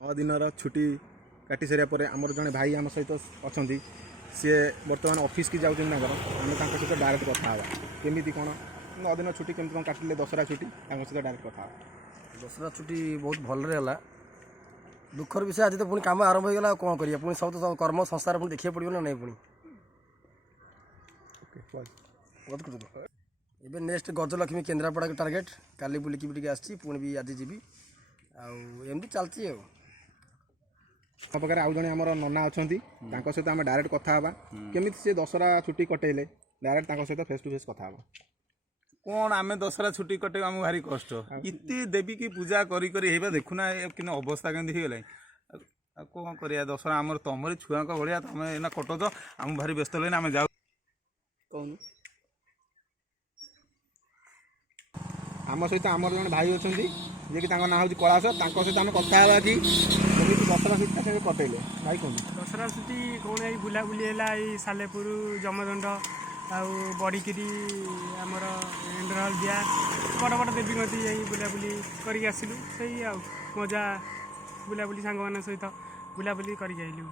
9 दिनर छुट्टी काटी सारे आमर जड़े भाई आम सहित अच्छा सी बर्तमान ऑफिस की जाऊँ आम सहित डायरेक्ट कथा केमी कौन 9 दिन छुट्टी केमी कौन काटिले दशहरा छुट्टी सहित डायरेक्ट कथा दशहरा छुट्टी बहुत भलरे है दुखर विषय आज तो पुणी कम आरंभ हो गला कौन करिया पुणी सब तो कर्म संसार पुणी देखिए पड़ो ना नहीं पुणी एबे नेक्स्ट गजलक्ष्मी केन्द्रापड़ा के टार्गेट काली बुलिकी भी आसी पुणी भी आज जीवी आमती चलती पाखे आउ जड़े आम नना अच्छा सहित आम डायरेक्ट कथा केमी सी दशहरा छुट्टी कटेले डायरेक्ट सहित फेस टू फेस कथा कौन आम दशहरा छुट्टी कटे आम भारी कष्ट इति देवी की पूजा करी देखुना कि अवस्था केमती हो गला कौन करिया दशहरा आम तुम छुआ भाया तुम एना कटोच आम भारी व्यस्त लगे आम जाऊ कौन आम सहित आमर जड़े भाई अच्छा जी कि ना हूँ कैलाश सहित आम कथा कि दशहरा छुट्टी से कटेले भाई कौन दशहरा छुट्टी कौन आई बुलाबुली है सालेपुर जमदंड आउ बड़िकी आमर इंद्रहल दिया बड़ बड़ देवी मती जा बुलाबुली करके आसिलु से मजा बुलाबुली सांग मान सहित बुलाबुली करके आइलु।